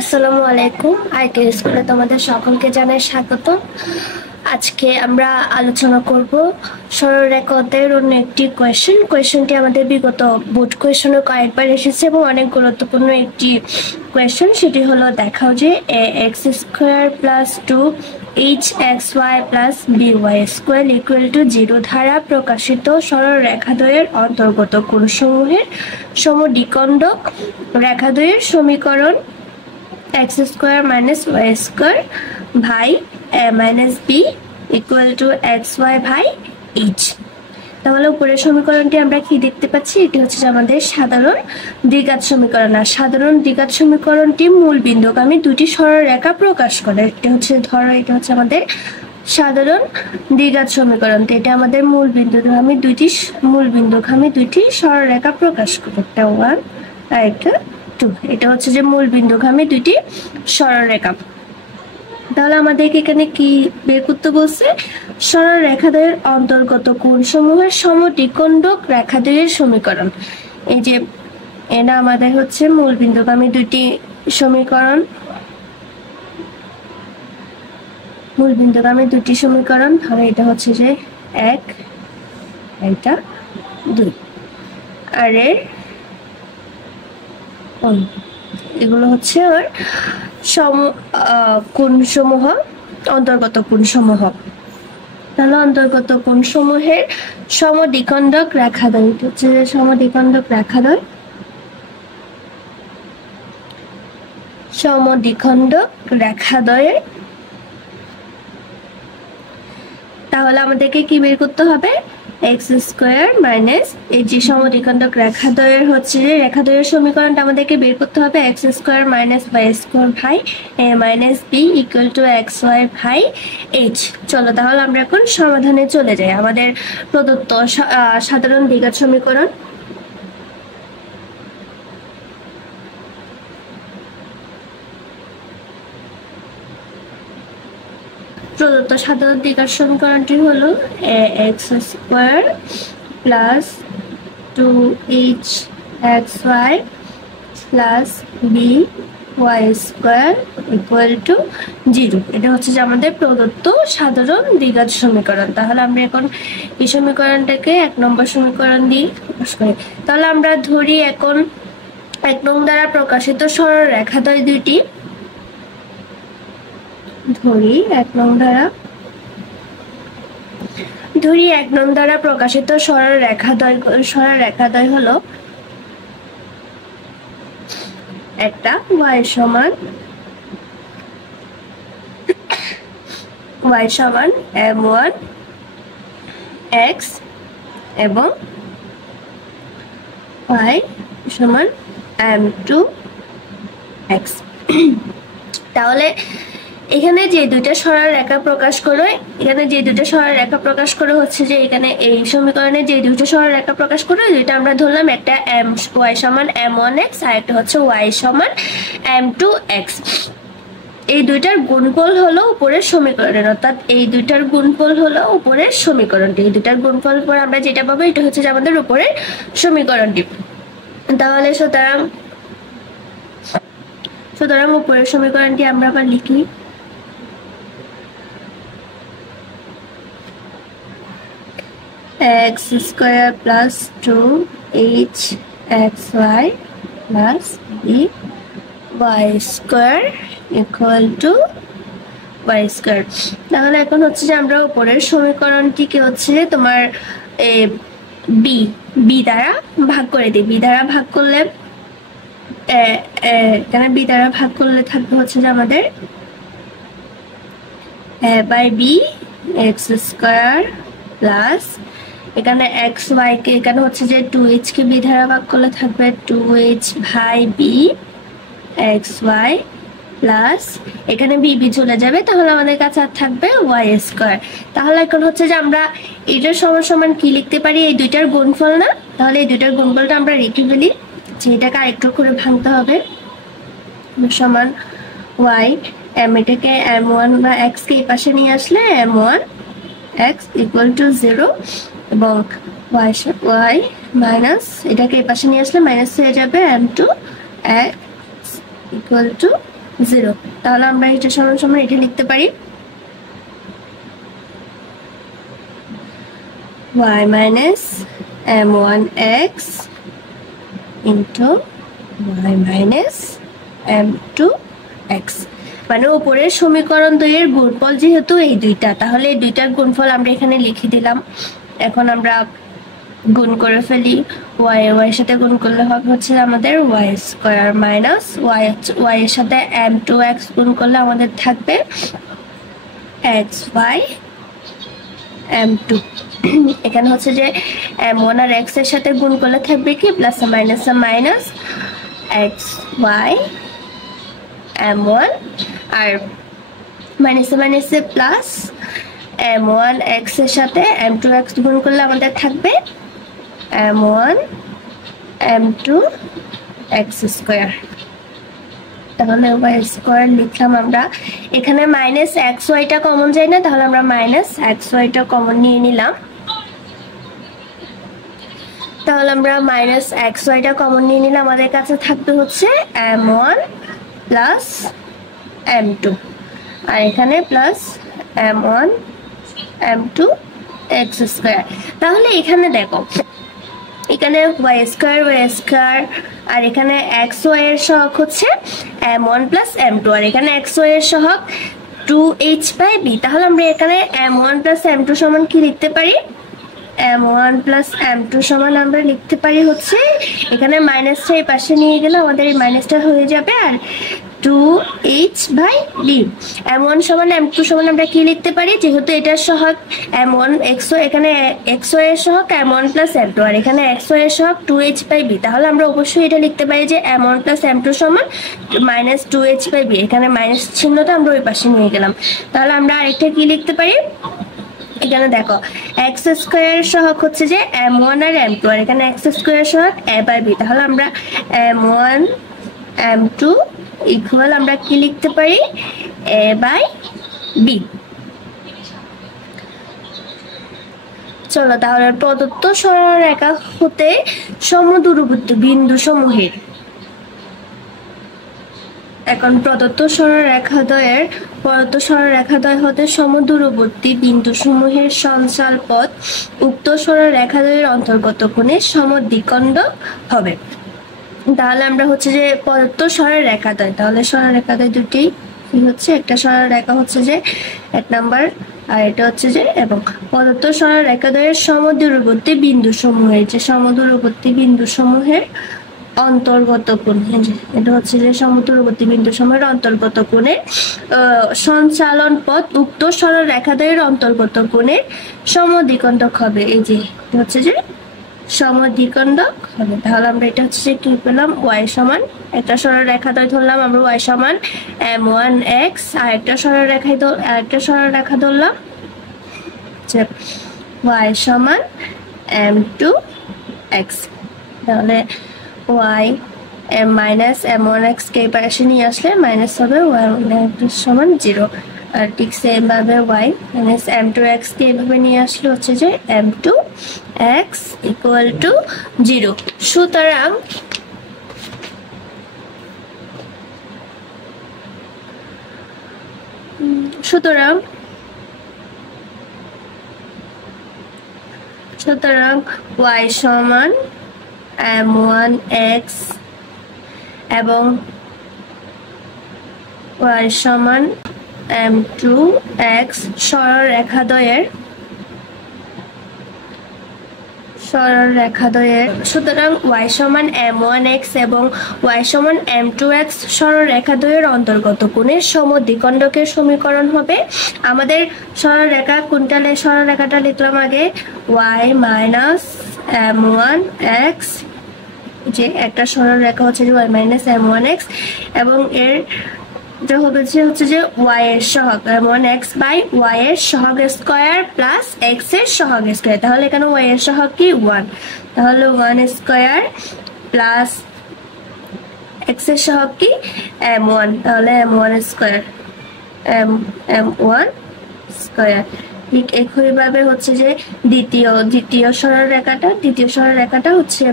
আসসালামু আলাইকুম। আইটি স্কুলে তোমাদের সকলকে জানাই স্বাগত। আজকে আমরা আলোচনা করব সরলরেখা অধ্যায়ের অন্য একটি কোয়েশ্চেনটি আমাদের বিগত বোর্ড কোয়েশ্চনে কয়েকবার এসেছে এবং অনেক গুরুত্বপূর্ণ একটি কোয়েশ্চেন। সেটি হলো দেখাও যে ax square plus 2hxy plus by square equal to 0 দ্বারা প্রকাশিত সরলরেখাদ্বয়ের অন্তর্গত কোণসমূহের সমদ্বিখণ্ডক রেখাদ্বয়ের সমীকরণ x square minus y square ভাই a minus b equal to xy ভাই h। তাহলে উপরের সমীকরণটি আমরা কি দেখতে পাচ্ছি? এটি হচ্ছে আমাদের সাধারণ দ্বিঘাত সমীকরণ। আর সাধারণ দ্বিঘাত সমীকরণটি মূল বিন্দুগামী দুটি সরলরেখা প্রকাশ করে। এটা হচ্ছে আমাদের সাধারণ দ্বিঘাত সমীকরণ। তো এটা আমাদের মূল বিন্দুগামী দুইটি সরলরেখা প্রকাশ করে, একটা 1 আর একটা 2। এটা হচ্ছে যে মূল বিন্দুগামী দুইটি সরলরেখা। তাহলে আমাদেরকে এখানে কি বের করতে বলছে? সরলরেখাদ্বয়ের অন্তর্গত কোণসমূহের সমদ্বিখণ্ডক রেখাদ্বয়ের সমীকরণ। এই যে এটা আমাদের হচ্ছে মূল বিন্দুগামী দুইটি সমীকরণ, ধরো এটা হচ্ছে যে 1, এটা 2, আর এগুলো হচ্ছে ওর কোণসমূহ, অন্তর্গত কোণসমূহ। তাহলে অন্তর্গত কোণসমূহের সমদ্বিখণ্ডক রেখাদ্বয় হচ্ছে যে সমদ্বিখণ্ডক রেখাদ্বয়ের। তাহলে আমাদেরকে কি বের করতে হবে? x স্কোয়ার মাইনাস এই যে সমদ্বিখণ্ডক রেখাদ্বয়ের হচ্ছে যে রেখাদ্বয়ের সমীকরণটা আমাদেরকে বের করতে হবে x square minus y square ভাই a minus b equal to xy ভাই h। চলো তাহলে আমরা এখন সমাধানে চলে যাই। আমাদের প্রদত্ত সাধারণ দ্বিঘাত সমীকরণ, সাধারণ দ্বিঘাত সমীকরণটি হলো ax square plus 2hxy plus by square equal to 0। এটা হচ্ছে যে আমাদের প্রদত্ত সাধারণ দ্বিঘাত সমীকরণ। তাহলে আমরা এখন এই সমীকরণটাকে 1 নম্বর সমীকরণ দিয়ে প্রকাশ করি। তাহলে আমরা ধরি এখন 1 নং দ্বারা প্রকাশিত সরলরেখাদ্বয় দুইটি, ধরি 1 নং দ্বারা প্রকাশিত সরলরেখাদ্বয় হলো একটা y সমান m1 x এবং y সমান m2 x। তাহলে এখানে যে দুইটা সরলরেখা প্রকাশ করে হচ্ছে যে এখানে এই সমীকরণে যে দুইটা সরলরেখা প্রকাশ করে দুইটা আমরা ধরলাম, একটা y সমান m1x আর একটা হচ্ছে y সমান m2x। এই দুইটার গুণফল হলো উপরের সমীকরণের, অর্থাৎ এই দুইটার গুণফল হলো উপরের সমীকরণটি। এই দুইটার গুণফল পরে আমরা যেটা পাবো এটা হচ্ছে যে আমাদের উপরের সমীকরণটি। তাহলে সুতরাং উপরের সমীকরণটি আমরা আবার লিখি। x square plus 2hxy plus by square equal to y square. তাহলে এখন হচ্ছে যে আমরা উপরের সমীকরণটিকে হচ্ছে তোমার b দ্বারা ভাগ করে দিই। b দ্বারা ভাগ করলে থাকবে হচ্ছে যে আমাদের by b x square plus এখানে xy কে এখানে হচ্ছে যে 2h কে b দ্বারা ভাগ করলে থাকবে 2h ভাই b xy প্লাস এখানে b চলে যাবে, তাহলে আমাদের কাছে আর থাকবে y স্কোয়ার। তাহলে এখন হচ্ছে যে আমরা এটার সমান কি লিখতে পারি? এই দুইটার গুণফল না? তাহলে এই দুইটার গুণফলটা আমরা রেখে ফেলি, যেটাকে আরেকটু করে ভাঙতে হবে। সমান y এটাকে m1 বা x কে এই পাশে নিয়ে আসলে m1 x ইকুয়াল টু 0 এবং y মাইনাস এটাকে এই পাশে নিয়ে আসলে মাইনাস হয়ে যাবে m2 x ইকুয়াল টু 0। তাহলে আমরা এটা সমান সমান এটা লিখতে পারি y minus m1x into y minus m2x। মানে উপরের সমীকরণ দুইয়ের গুণফল যেহেতু এই দুইটা, তাহলে এই দুইটার গুণফল আমরা এখানে লিখে দিলাম। এখন আমরা গুণ করে ফেলি, y এর সাথে গুণ করলে হবে হচ্ছে আমাদের y স্কয়ার মাইনাস y এর সাথে m2x গুণ করলে আমাদের থাকবে xy m2। এখানে হচ্ছে যে m1 আর x এর সাথে গুণ করলে থাকবে কি plus minus minus xy m1 আর minus minus plus m1 x এর সাথে m2x গুণ করলে আমাদের থাকবে m1 m2 x স্কয়ার। তাহলে y স্কয়ার লিখলাম আমরা। এখানে মাইনাস xy টা কমন যায় না, তাহলে আমরা মাইনাস xy টা কমন নিয়ে নিলাম। তাহলে আমরা মাইনাস xy টা কমন নিয়ে নিলে আমাদের কাছে থাকবে হচ্ছে m1 প্লাস m2 আর এখানে plus m1 m2 x square. তাহলে এখানে দেখো, এখানে y স্কয়ার আর এখানে xy এর সহগ হচ্ছে m1 প্লাস m2 আর এখানে xy এর সহগ 2h/b। তাহলে আমরা এখানে m1 প্লাস m2 সমান কি লিখতে পারি? m1 প্লাস m2 সমান আমরা লিখতে পারি হচ্ছে, এখানে মাইনাসটা এই পাশে নিয়ে গেলে আমাদের এই মাইনাসটা হয়ে যাবে আর 2h/b। m1 সমান m2 সমান আমরা কি লিখতে পারি? যেহেতু এটার সহগ m1 xy, এখানে xy এর সহগ m1 প্লাস m2 আর এখানে xy এর সহগ 2h/b। তাহলে আমরা অবশ্যই এটা লিখতে পারি যে m1 প্লাস m2 সমান মাইনাস 2h/b। এখানে মাইনাস চিহ্নটা আমরা ওই পাশে নিয়ে গেলাম। তাহলে আমরা আরেকটা কি লিখতে পারি? এখানে দেখো x স্কয়ার সহগ হচ্ছে যে m1 আর m2 আর এখানে x স্কয়ার সহগ a/b। তাহলে আমরা m1 m2 ইকুয়াল আমরা কি লিখতে পারি? a/b। চলো তাহলে প্রদত্ত সরলরেখা হতে সমদূরবর্তী বিন্দু সমূহের, এখন প্রদত্ত সরলরেখাদ্বয় হতে সমদূরবর্তী বিন্দুসমূহের সঞ্চাল পথ উক্ত সরলরেখাদ্বয়ের অন্তর্গত কোণে সমদ্বিখণ্ডক হবে। তাহলে আমরা হচ্ছে যে প্রদত্ত সরলরেখাদ্বয়, তাহলে সরলরেখাদ্বয় দুটি কি হচ্ছে, একটা সরলরেখা হচ্ছে যে 1 নাম্বার আর এটা হচ্ছে যে, এবং প্রদত্ত সরলরেখাদ্বয়ের সমদূরবর্তী বিন্দুসমূহের, যে সমদূরবর্তী বিন্দুসমূহের অন্তর্গত কোণ, এটা হচ্ছে যে সমদূরবর্তী বিন্দুসমূহের অন্তর্গত কোণে সঞ্চালন পথ উক্ত সরলরেখাদ্বয়ের অন্তর্গত কোণে সমদ্বিখণ্ডক হবে। এই যে হচ্ছে যে সমদ্বিখণ্ডক হবে। তাহলে আমরা এটা হচ্ছে যে কি পেলাম, y সমান, একটা সরলরেখাদ্বয় ধরলাম আমরা y সমান m1x আর একটা সরলরেখা ধরলাম যে y সমান m2x। তাহলে y মাইনাস m1x কে পাশে নিয়ে আসলে মাইনাস হবে, y সমান 0। আর ঠিক সেম ভাবে y মাইনাস m2x কে এভাবে নিয়ে আসলে হচ্ছে যে m2x ইকুয়াল টু 0। সুতরাং y সমান m1x এবং y সমান m2x সরলরেখাদ্বয়ের, সুতরাং y সমান m1x এবং y সমান m2x সরলরেখাদ্বয়ের অন্তর্গত কোণের সমদ্বিখণ্ডকের সমীকরণ হবে। আমাদের সরলরেখা কোনটা, সরলরেখাটা লিখলাম আগে y মাইনাস m1x, যে একটা সরলরেখা হচ্ছে যে y মাইনাস m1x এবং এর যে হচ্ছে যে y এর সহগ m1x বাই y এর সহগ স্কয়ার প্লাস x এর সহগ স্কয়ার। তাহলে এখানে y এর সহগ কি 1, তাহলে 1 স্কয়ার প্লাস x এর সহগ কি m1, তাহলে m1 স্কয়ার m1 স্কয়ার। ঠিক একইভাবে হচ্ছে যে দ্বিতীয় সরলরেখাটা হচ্ছে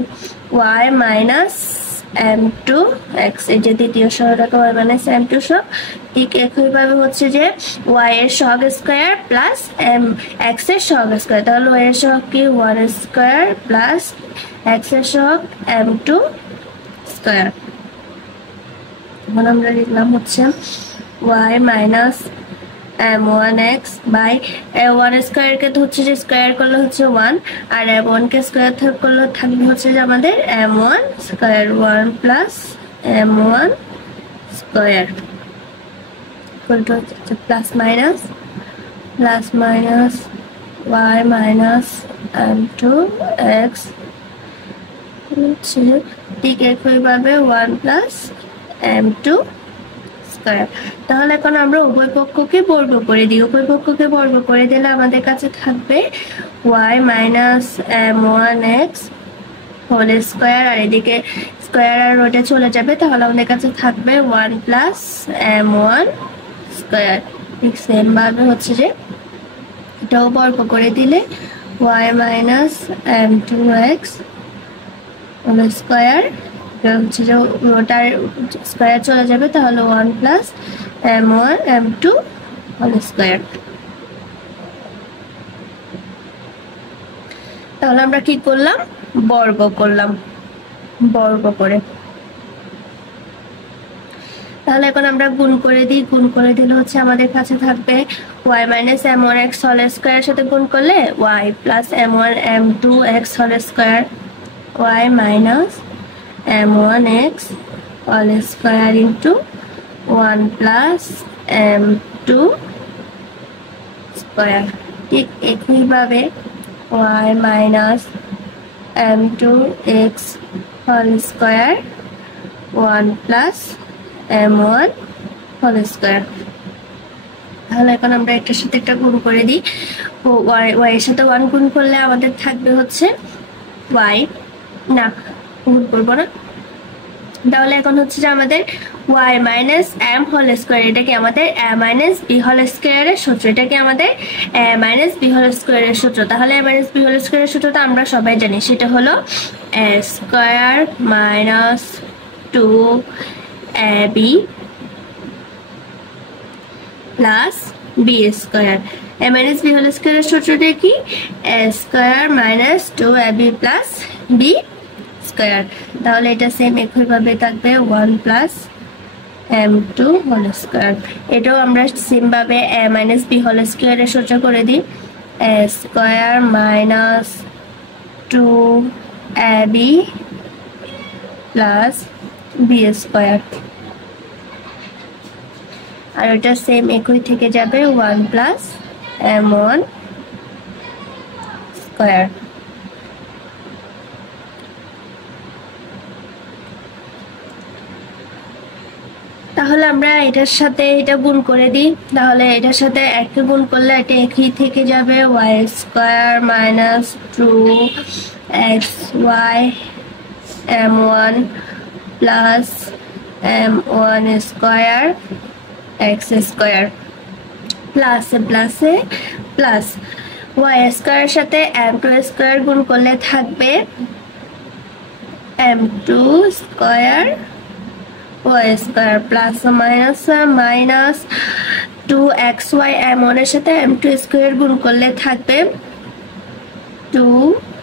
y মাইনাস m2x, এই যে দ্বিতীয় সরলরেখা y মাইনাস m2 সহ। ঠিক একইভাবে হচ্ছে যে y এর সহগ স্কয়ার প্লাস x এর সহগ স্কয়ার, তাহলে y এর সহগ কি 1 স্কয়ার প্লাস x এর সহগ m2 স্কয়ার। এখন আমরা লিখলাম হচ্ছে y minus m1x by 1 square কে তো হচ্ছে যে স্কয়ার করলে হচ্ছে 1, আর m1 কে স্কয়ার করলে থাকবে হচ্ছে যে আমাদের m1 square 1 plus m1 square equal to হচ্ছে plus minus y minus m2x হচ্ছে ঠিক একইভাবে 1 প্লাস m2 স্কয়ার। তাহলে এখন আমরা উভয় পক্ষকে বর্গ করে দিই। উভয় পক্ষকে বর্গ করে দিলে আমাদের কাছে থাকবে y minus m1x whole square, আর এদিকে স্কয়ার আর রোডে চলে যাবে, তাহলে আমাদের কাছে থাকবে 1 প্লাস m1 স্কয়ার। ঠিক সেম ভাবে হচ্ছে যে এটাও বর্গ করে দিলে y minus m2x whole square, হচ্ছে যে রোটার স্কয়ার চলে যাবে, তাহলে 1 plus m1 m2 whole square. তাহলে আমরা কি করলাম, বর্গ করলাম, বর্গ করে। তাহলে এখন আমরা গুণ করে দিই। গুণ করে দিলে হচ্ছে আমাদের কাছে থাকবে y minus m1x whole square সাথে গুণ করলে y plus m1 m2x whole square, y minus m1x all square into 1 plus m2 square। ঠিক একইভাবে y minus m2x whole square 1 plus m1 whole square। তাহলে এখন আমরা এটার সাথে একটা গুণ করে দিই। y এর সাথে 1 গুণ করলে আমাদের থাকবে হচ্ছে y, না গুণ করবো না, তাহলে এখন হচ্ছে যে আমাদের y minus m whole square, এটা কি আমাদের a মাইনাস b হোল স্কয়ারের সূত্র, এটা কি আমাদের a মাইনাস b হোল স্কয়ারের সূত্র। তাহলে a মাইনাস b হোল স্কয়ারের সূত্রটা আমরা সবাই জানি, সেটা হলো a square minus 2ab plus b square. a minus b whole স্কয়ারের সূত্রটা কি, a square minus 2ab plus b square. তাহলে এটা সেম একইভাবে থাকবে 1 প্লাস m2 হোল স্কয়ার। এটাও আমরা সেম ভাবে a মাইনাস b হোল স্কয়ারের সূত্র করে দিই, a square minus 2ab plus b square, আর এটা সেম একই থেকে যাবে 1 প্লাস m1 স্কয়ার। তাহলে আমরা এটার সাথে এটা গুণ করে দিই। তাহলে এটার সাথে একটা গুণ করলে এটা একই থেকে যাবে, y square minus 2xy m1 plus m1 square x square প্লাসে প্লাসে প্লাস y স্কয়ারের সাথে m2 স্কয়ার গুণ করলে থাকবে m2 square y square plus minus minus 2xy m1 এর সাথে m2 স্কয়ার গুণ করলে থাকবে 2